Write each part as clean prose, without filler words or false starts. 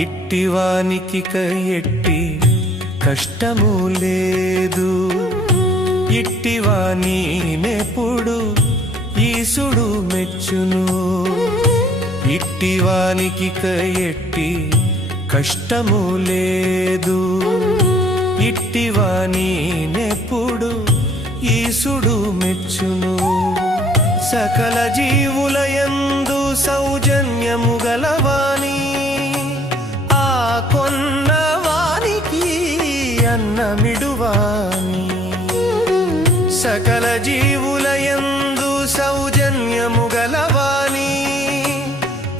ఇట్టివానికి ఎట్టి కష్టము లేదు. ఇట్టివాని నెప్పుడు ఈశుడు మెచ్చును. ఇట్టివానికి ఎట్టి కష్టము లేదు. ఇట్టివాని నెప్పుడు ఈశుడు మెచ్చును. సకల జీవులయందు సౌజన్యము గలవాని ఆ కొన్నవానికి అన్నమిడువాని. సకల జీవులయందు సౌజన్యము గలవాని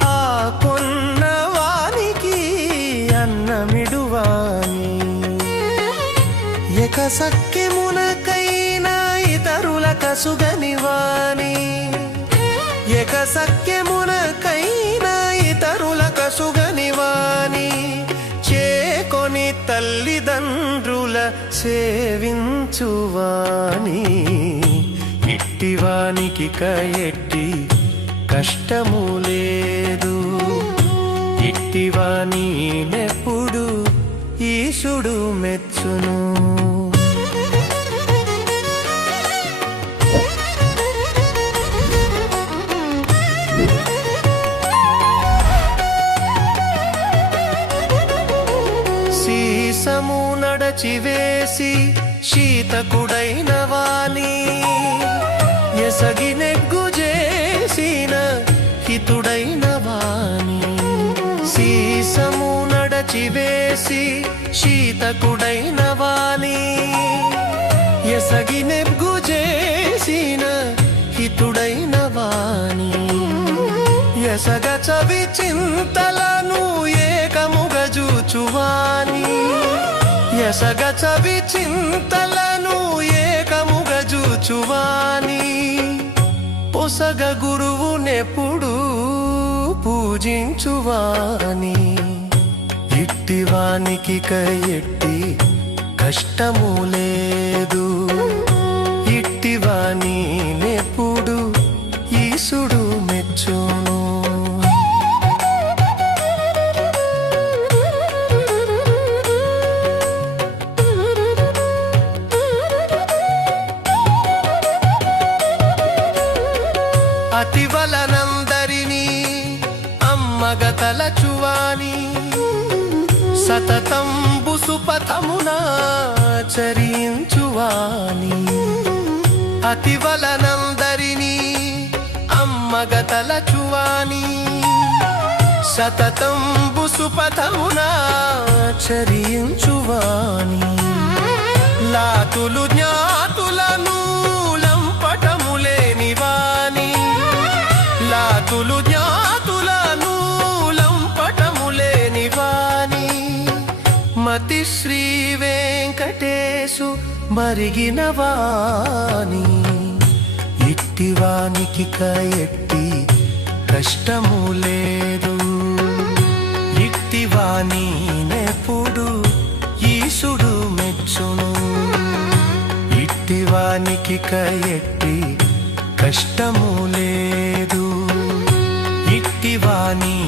ఆ కొన్నవానికి అన్నమిడువాని. ఎక సఖ్యమునకైనా ఇతరుల కసుగనివాని. ఎక సఖ్యమునకైనా ఇతరుల కసుగనివాని. చేకొని తల్లిదండ్రుల సేవించువాని. ఇట్టివానికి ఎట్టి కష్టము లేదు. ఇట్టివాని నెప్పుడు ఈశుడు మెచ్చును. సీసము నడచివేసి శీతకుడైన వాని ఎసగి నెగ్గు చేసిన హితుడైన వాని. సీసము నడచివేసి శీతకుడైన వాని ఎసగి నెగ్గు చేసిన హితుడైన వాని. ఎసగ చవి చింతలను ఏకముగా జూచువాని. ఎసగ చవి చింతలను ఏకముగా జూచువాని. పొసగ గురువునెప్పుడు పూజించువాని. ఇట్టివానికి ఎట్టి కష్టము లేదు. ఇట్టివాని నెప్పుడు ఈశుడు మెచ్చును. అతి వలనందరినీ అమ్మగ తలచువాని. సతతంబు సుపథమున చరించువాని. అతి వలనందరినీ అమ్మగ తలచువాని. సతతంబు సుపథమున చరించువాని. లాతులు జ్ఞాతులను లంపటములేని వాని. లాతులు జ్ఞాతులను లంపటములేని వాని. మతి శ్రీ వెంకటేశు మరిగిన వాని. ఇట్టివానికి ఎట్టి కష్టము లేదు. ఇట్టివాని నెప్పుడు ఈశుడు మెచ్చును. ఇట్టివానికి ఎట్టి కష్టము లేదు. ఇట్టివాని